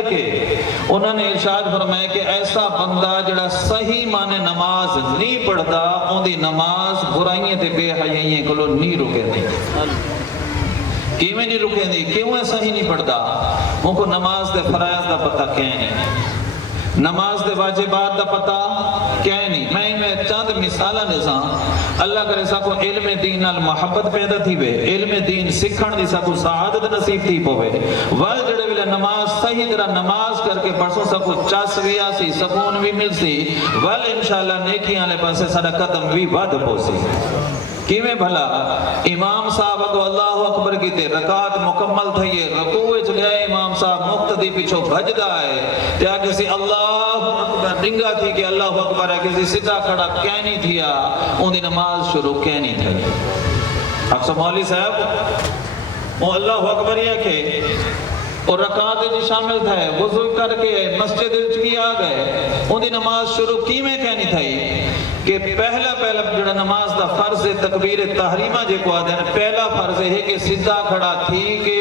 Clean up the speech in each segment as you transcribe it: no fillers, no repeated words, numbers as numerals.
کر کے انہوں نے ارشاد فرمایا کہ ایسا بندہ جڑا صحیح معنی نماز نہیں پڑھتا ان دی نماز برائیاں تے بے حیائیاں کو نہیں رکے دی کیویں نہیں رکے دی کیوں ہے صحیح نہیں پڑھتا ان کو نماز دے فرائض دا پتہ کہیں نہیں نماز دے واجبات دا پتہ کہیں نہیں میں چند مثالہ نظام اللہ کرے سا کو علم دین نال محبت پیدا تھی وے علم دین سکھن دی سا کو سعادت نصیب تھی پوے ول جڑے ویلے نماز صحیح طرح نماز کر کے پڑھسو سا کو چس وی آسی سکون بھی مل سی ول انشاءاللہ نیکیاں لے پاسے سارا قدم بھی ود پوسی کیویں بھلا امام صاحب کو اللہ اکبر کی تے رکعت مکمل تھئیے رکوع وچ لیا امام صاحب مقتدی پیچھو بھجدا ہے تے کسی اللہ اکبر ڈنگا تھی کہ اللہ اکبر ہے کسی سیدھا کھڑا کہیں نہیں تھیا ان دی نماز شروع کہیں نہیں تھی اکثر مولوی صاحب وہ اللہ اکبر یہ کہ اور رکعت جی شامل تھا وضو کر کے مسجد وچ بھی آ گئے ان دی نماز شروع کیویں کہنی تھی کہ پہلا جڑا نماز دا فرض تکبیر تحریمہ جے کو آدھے پہلا فرض ہے کہ سیدھا کھڑا تھی کہ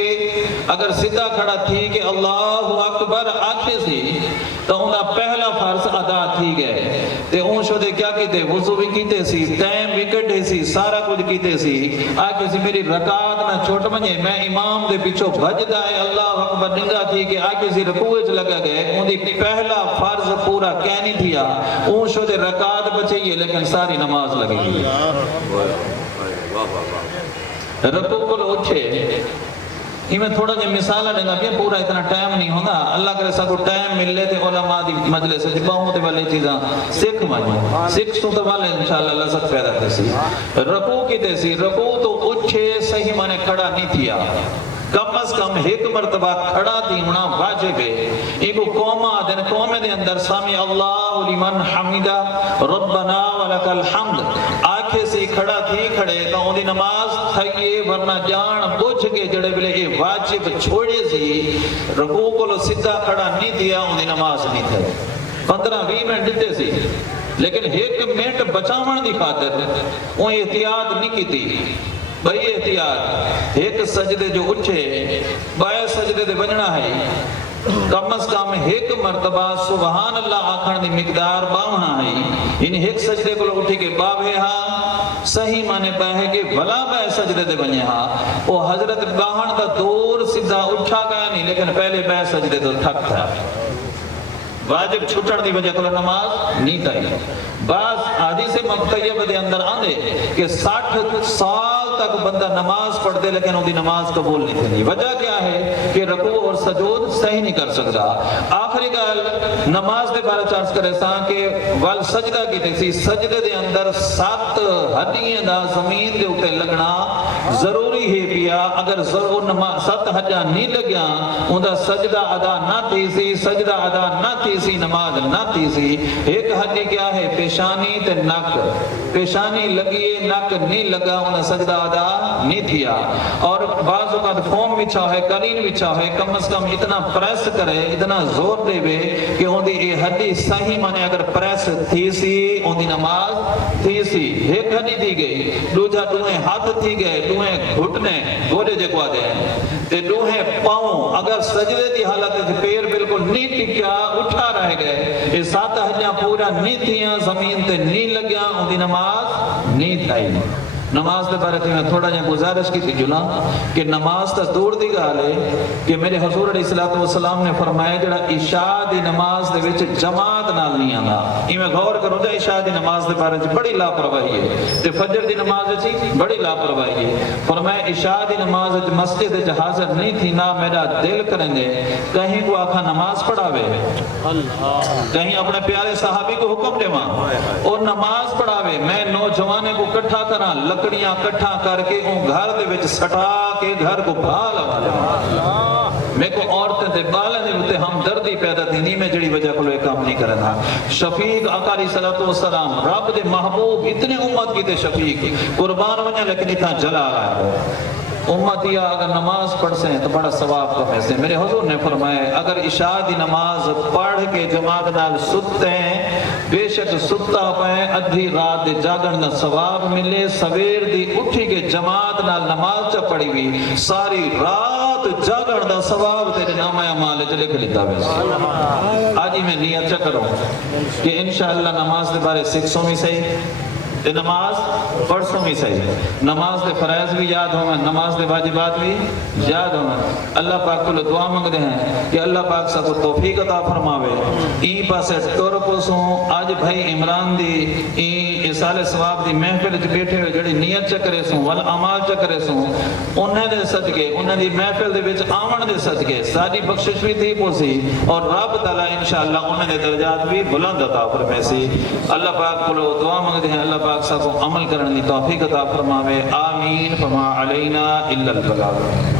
اگر سیدھا کھڑا تھی کہ اللہ اکبر آکھے سی تو انہا پہلا فرض ادا تھی گئے تے اون شو دے کیا کیتے وضو بھی کیتے سی ٹائم بھی کٹے سی سارا کچھ کیتے سی آکھے سی میری رکعت نہ چھوٹ منجے میں امام دے پیچھو بھجدا ہے اللہ اکبر ننگا تھی کہ آکھے سی رکوع وچ لگا گئے ان دی پہلا فرض پورا کہنی تھیا اون شو دے رکعت بچے لیکن ساری نماز لگے گی رکوع کو اٹھے ہی میں تھوڑا جے مثالہ دینا بھی پورا اتنا ٹائم نہیں ہوگا اللہ کرے سا کو ٹائم مل لے تے علماء دی مجلس سے باہوں تے والے چیزاں سکھ مانو سکھ سو تو والے انشاءاللہ لذت پیدا تے سی رکوع کی تے سی رکوع تو اٹھے صحیح مانے کھڑا نہیں تھیا کم از کم ایک مرتبہ کھڑا تھی ہونا واجب ہے ایک قوم دے اندر سامی اللہ لمن حمدہ ربنا ولک الحمد آنکھیں سے کھڑا تھی کھڑے تو ان دی نماز تھئیے ورنہ جان بوجھ کے جڑے بلے یہ واجب چھوڑے سی رکوع کو سدھا کھڑا نہیں دیا ان دی نماز نہیں تھے 15-20 منٹ دیتے سی لیکن ایک منٹ بچاون دی خاطر وہ احتیاط نہیں کی تھی بھئی احتیاط ایک سجدے جو اٹھے بائے سجدے دے بننا ہے کم از کم ایک مرتبہ سبحان اللہ آکھن دی مقدار باونا ہے یعنی ایک سجدے کو اٹھے کے باوے ہاں صحیح مانے پائے کہ بھلا بائے سجدے دے بنے ہاں وہ حضرت باہن دا دور سدھا اٹھا گیا نہیں لیکن پہلے بائے سجدے تو تھک تھا واجب چھٹن دی وجہ کو نماز نہیں تھی بعض حدیث مطیب دے اندر آندے کہ 60 سال تک بندہ نماز پڑھ دے لیکن ان دی نماز قبول نہیں تھی وجہ کیا ہے کہ رکوع اور سجود صحیح نہیں کر سکتا آخری گال نماز دے بارے چارج کرے ساں کہ وال سجدہ کی تھی سجدے دے اندر 7 ہڈیاں دا زمین دے اٹھے لگنا ضروری ہے پیا اگر 7 ہڈیاں نہیں لگیاں ان دا سجدہ ادا نہ تھی سی سجدہ ادا نہ تھی سی نماز نہ تھی سی ایک ہڈی کیا ہے پیشانی تے نک پیشانی لگیے نک نہیں لگا انہیں سجدہ ادا نہیں تھیا اور بعض اوقات فوم بچھا ہے قرین بچھا ہے کم از کم اتنا پریس کرے اتنا زور دے بے کہ ان دی یہ ہڈی صحیح مانے اگر پریس تھی سی ان دی نماز تھی سی ایک ہڈی دی گئی دوجہ دوہیں ہاتھ تھی گئے دوہیں گھٹنے گوڑے جگوا دے تے دوہیں پاؤں اگر سجدے دی حالت ہے پیر بالکل نہیں ٹکیا اٹھا رہ گئے یہ 7 ہڈیاں پورا نہیں تھیاں زمین تے نہیں لگیا ان دی نماز نہیں تھائی نماز دے بارے میں تھوڑا جہاں گزارش کی تھی جنا کہ نماز تا دور دی گال ہے کہ میرے حضور علیہ السلام نے فرمایا جڑا عشاء دی نماز دے وچ جماعت نال نہیں آنا میں غور کرو جا عشاء دی نماز دے بارے بڑی لاپرواہی ہے تے فجر دی نماز چی بڑی لاپرواہی ہے فرمایا عشاء دی نماز مسجد وچ حاضر نہیں تھی نہ میرا دل کریں دے کہیں کو آکھا نماز پڑھاوے کہیں اپنے پیارے صحابی کو حکم دے ماں اور نماز پڑھاوے میں نوجوانے کو کٹھا کرا لکڑیاں کٹھا کر کے ان گھر دے وچ سٹا کے گھر کو بھا لوا لے میں کو عورتیں دے بالیں دے ہوتے ہم دردی پیدا تھی نہیں میں جڑی وجہ کو لے کام نہیں کرنا شفیق آقا علیہ السلام رب دے محبوب اتنے امت کی تے شفیق قربان ونیا لیکن اتنا جلا رہا ہے امتیا اگر نماز پڑھ سے تو بڑا ثواب کا پیسے میرے حضور نے فرمائے اگر عشاء دی نماز پڑھ کے جماعت نال ستے ہیں بے شک ستا پائیں ادھی رات دے جاگن دا ثواب ملے سویر دی اٹھی کے جماعت نال نماز چا پڑھی ہوئی ساری رات رات جاگن دا ثواب تیرے نامہ اعمال وچ لکھ لیتا ویسے آج ہی میں نیت چا کروں کہ انشاءاللہ نماز دے بارے سکسوں بھی صحیح تے نماز پڑھسوں بھی صحیح نماز دے فرائض بھی یاد ہوں نماز دے واجبات بھی یاد ہوں اللہ پاک کو دعا منگ دے ہیں کہ اللہ پاک سا کو توفیق عطا فرماوے این پاسے ٹر پوسوں آج بھائی عمران دی این اصال ثواب دی محفل وچ بیٹھے ہوئے جڑی نیت چکرے سوں والعمال چکرے سوں انہیں دے صدقے انہیں دی محفل دے وچ آمن دے صدقے ساری بخشش بھی تھی پوسی اور رب تعالیٰ انشاءاللہ انہیں دے درجات بھی بلند عطا فرمائے سی اللہ پاک کو دعا منگ دے ہیں اللہ پاک سب کو عمل کرنے کی توفیق عطا فرماوے آمین فما علینا الا البلاغ